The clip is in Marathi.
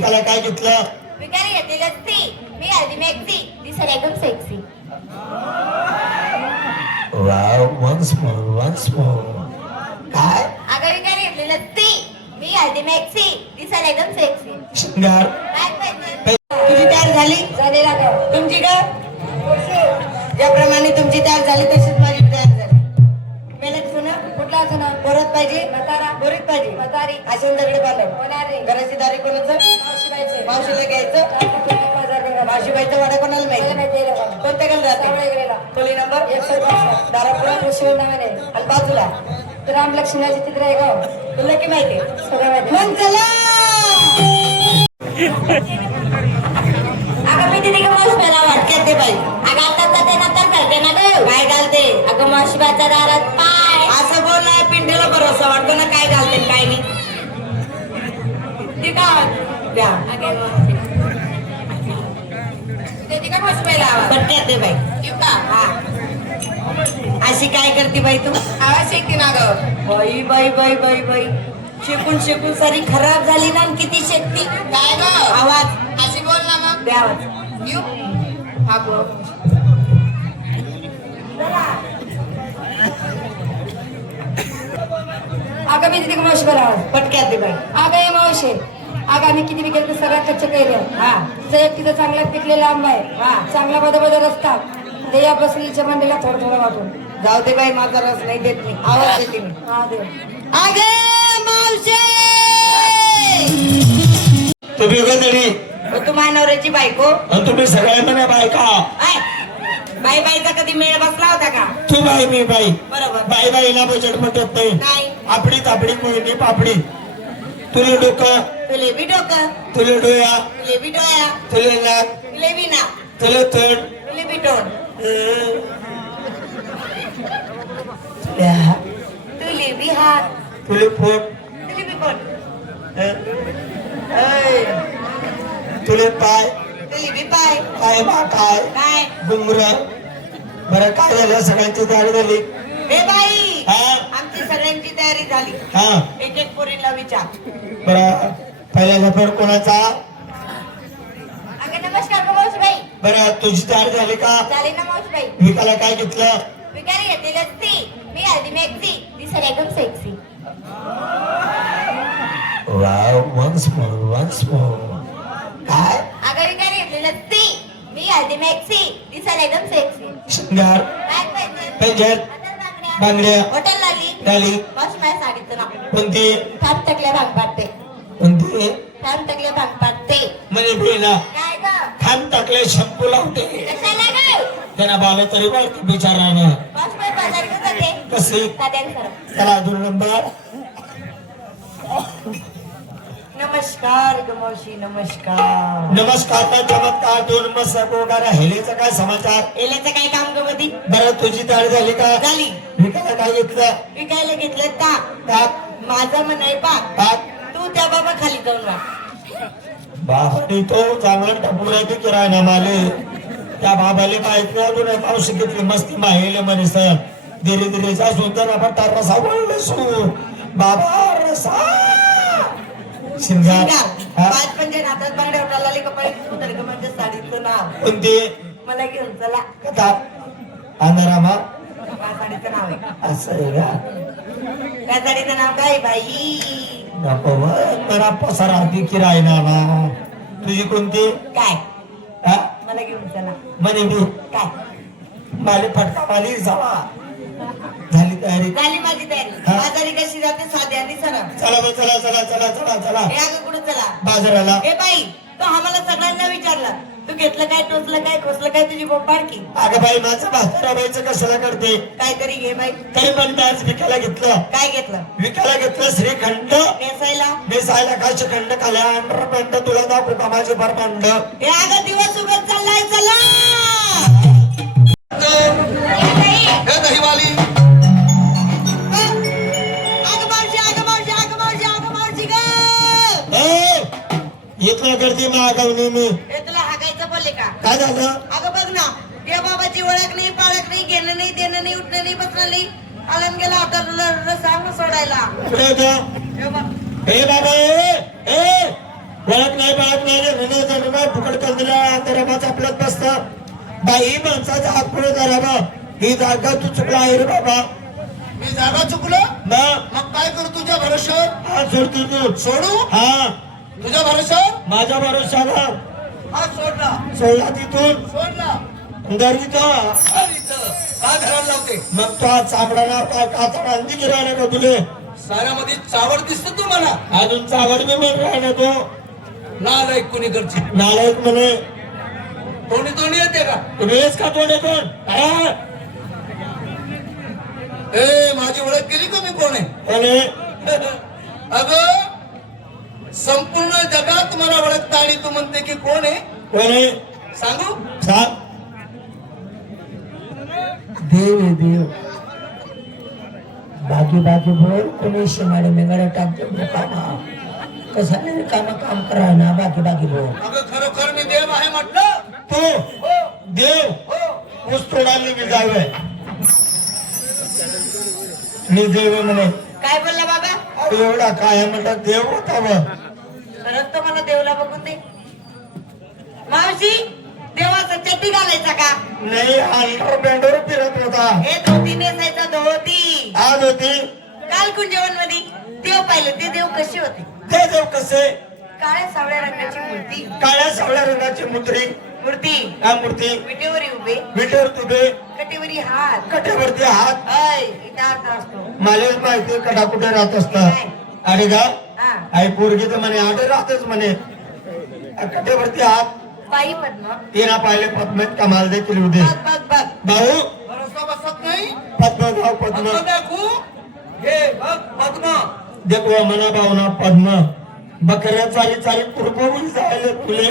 विकायला काय घेतलं? विकायला घेतली लस्सी. मी हळदी मॅक्सी. दिसायला एकदम सेक्सी. Wow, once more. काय? अगं विकायला घेतली लस्सी. मी हळदी मॅक्सी. दिसायला एकदम सेक्सी. शिंगार काय पाहिजे? तुझी तयार झाली? झालेला का? तुमची का? ज्याप्रमाणे तुमची तयार झाली तशीच माझी तयार झाली. मेहनत सुना. कुठला असं ना? परत पाहिजे. म्हातारा. बरीच पाहिजे. म्हातारी. अशा दगडे बांधव. होणार रे. घराची दारी कोणाचं? मावशीबाईचे. मावशीला घ्यायचं. 1000 देणार. मावशीबाईचा वाडा कोणाला मला माहिती? माहिती आहे रे. कोणत्या गावी राहते? सावळेगरेला. खोली नंबर 165. दारापुरा शिव नावाने. आणि बाजूला राम लक्ष्मणाचे चित्र आहे गाव. तुला की माहिती? सगळं माहिती. मग चला. अगं मी तिथे मावशी मला वाटक्यात ते बाई. अगं आता ते नंतर करते ना ग. काय घालते? अगं मावशीबाच्या दारात पाय. असं बोल ना, पिंडीला भरोसा वाटतो ना. काय घालते काय नाही ते काय द्या. ते का मावशीबाईला आवाज. पटक्यात दे बाई. येऊ का? हा. अशी काय करते बाई तू? आवाज शेकते ना ग. बाई बाई बाई बाई बाई शेकून शेकून सारी खराब झाली ना. आणि किती शेकती. काय ग? आवाज अशी बोल ना मग. द्या आवाज. येऊ. हा बोल. अगं मी तिथे मावशीबाईला आवाज. पटक्यात दे बाई. अगं ये मावशी. अगं आम्ही किती विकेल तर सगळ्या कच्च्या कैऱ्या. हा. तिचा एक तिचा चांगला पिकलेला आंबा आहे. हा. चांगला बदबद रस्ता. दया बसलीच्या मांडीला थोडं थोडं वाटून. जाऊ दे बाई, माझा रस नाही देत मी. आवाज देते मी. हा दे. अगे मावशे. तुम्ही गदडी तू माझ्या नवऱ्याची बायको. आणि तुम्ही सगळ्या म्हणे बायका. आय. बाई बाईचा कधी मेळ बसला होता का? तू बाई मी बाई. बरोबर. बाई बाईला बजेट म्हणत नाही. नाही. आपडी तापडी मोहिनी पापडी. तुले डोकं, तुले बी डोकं, तुले डोया, तुले बी डोया, तुले नाक, तुले बी ना, तुले तोंड, तुले बी तोंड, तुले हात, तुले बी हात, तुले पोट, तुले बी पोट, ऐ, तुले पाय, तुले बी पाय. काय बा काय काय? घुंगर. बरं काय झालं? सगळ्यांची तयारी झाली? हे बाई, हा आमची सगळ्यांची तयारी झाली. हा. एक एक पोरीला विचार. बरं पहिला झफर कोणाचा? अगं नमस्कार गं मावशीबाई. बरं तुझी तयारी झाली का? झाली ना मावशीबाई. विकायला काय घेतलं? विकायला घेतली लस्सी. मी हळदी मॅक्सी. दिसायला एकदम सेक्सी. Wow, once more. काय? अगं विकायला घेतली लस्सी. मी हळदी मॅक्सी. दिसायला एकदम सेक्सी. शिंगार काय पाहिजे? पैंजण बांगड्या हॉटेल लागली. डाली मावशी मला सांगितलं ना. कोणती? थांब तकल्या भांग पाडते. कोणती? थांब तकल्या भांग पाडते. म्हणे बेला काय गं? खान टाकले शॅम्पू लावते. कशाला गं? त्यांना बाला तरी वाटते बिचारानं. मावशीबाई बाजारी कसं जाते? कसे? दाद्यांसर. चला दोन नंबर. नमस्कार ग मावशी, नमस्कार. नमस्कार ना चमत्कार. दोन मस्त वगैरे हेलेचं काय समाचार? एल्याचं काय काम ग मधी? बरं तुझी तयारी झाली का? झाली. विकायला काय घेतलं? विकायला घेतलं ताक. ताक. माझं म्हणाय पाक. ताक. तू त्या बाबा खाली जाऊन राहा. बापरे तो चांगला टपूर की किरायना माले. त्या बाबाले काय ऐकलं नाही. पावशी घेतली मस्ती माहेले म्हणे सर. धीरे धीरे जा सुंदर आपण तार रसा बोलले सू. बाबा रसा शिंगार. हा? पाच पंजे हातात बांगड्या उठाला कपाळी सुंदर ग म्हणजे साडीचं नाव. कोणती? मला घेऊन चला. कथा अंधारामा त्या साडीचं नाव आहे. असं आहे का? त्या साडीचं नाव काय बाई? नको व, मेरा पसारा की किरायना ना. तुझी कोणती? काय? हा? मला घेऊन चला. म्हणे मी काय? माले फटका माली जावा. झाली तयारी? झाली माझी तयारी. हा? बाजारी कशी जाते साधी आणि सरळ. चला बा, चला चला चला चला चला हे अगं कुठं चला? बाजाराला. हे बाई, तो आम्हाला सगळ्यांना विचारलं. तू घेतलं काय, टोचलं काय, खोसलं काय, तुझी बोंबाडकी. अगं बाई माझं भाकराबाईचं कशाला करते? काहीतरी घे बाई. तरी पण ते आज विकायला घेतलं. काय घेतलं? विकायला घेतलं श्रीखंड. नेसायला. नेसायला काय श्रीखंड खाल्या अंडरपंड तुला दाखवू का माझे भरपंड. हे अगं दिवस उगत चाललाय. चला दहीवाली इथलं करते मागवणे मी. हे तुला हाकायचं बोलले का? काय झालं? अगं बघ ना, या बाबाची ओळख नाही, पाळख नाही, घेणं नाही, देणं नाही, उठणं नाही, बसणं नाही. आलं गेला आता सांग सोडायला. कुठे होतं? हे बघ. हे बाबा ए ओळख नाही बाळख नाही रे जण फुकट कर दिला अंतरामाचा आपल्यात बसता बाई माणसाचा हात पुढे धरावा ही जागा तू चुकला आहे रे बाबा मी जागा चुकलो ना मग काय करू तुझ्या भरोश्यावर हा सोडतो तू सोडू हा तुझ्या भरोश्यावर माझ्या भरोशाला हा सोडला सोडला तिथून सोडला घरी तो अरे इथं का घराला लावते मग तो आज चामडा ना काचडा अंडी गिरायला का तुले साऱ्यामध्ये चावड दिसतो तू मला अजून चावड बी म्हणून राहिला तो नालायक कुणीकडची नालायक म्हणे तोंडी तोंडी येते का तुम्हीच का तोडे कोण ए माझी ओळख केली का मी कोण आहे कोणी अगं संपूर्ण जगात मला ओळखता आणि तू म्हणते की कोण आहे कोणी सांगू सांग देव आहे देव बाकी बोल कोणी शिंगाडे मेंगाडे टाकतो कामा कसं नाही काम करा ना बाकी बोल अगं खरोखर मी देव आहे म्हटलं तू देव ऊस तोडायला मी जावे मी देव म्हणे काय बोलला बाबा एवढा काय म्हणतात देव होता बघ खरंच तर मला देवला बघून दे मावशी देवाचा चड्डी घालायचा का नाही अंडर बँडवर फिरत होता हे धोती नेसायचा धोती आज होती काल कुंजवन मध्ये देव पाहिलं ते देव कसे होते ते देव कसे काळ्या सावळ्या रंगाची मूर्ती काळ्या सावळ्या रंगाची मूर्ती हा मूर्ती विटेवर उभे विटेवर तुबे कटेवरी हात कट्यावरती हात ऐ इथं हात असतो मालेच माहिती कडा कुठे राहत असतात अरे गा हा आई पोरगी तर म्हणे आडे राहतच म्हणे कट्यावरती हात पायी पद्म तिला पाहिले पद्मेत कमाल देखील उदे बघ बघ बघ भाऊ भरोसा बसत नाही पद्मगाव पद्म पद्म दाखवू हे बघ पद्म देखो मना भावना पद्म बकऱ्या चारी चारी कुरपवून जायला तुले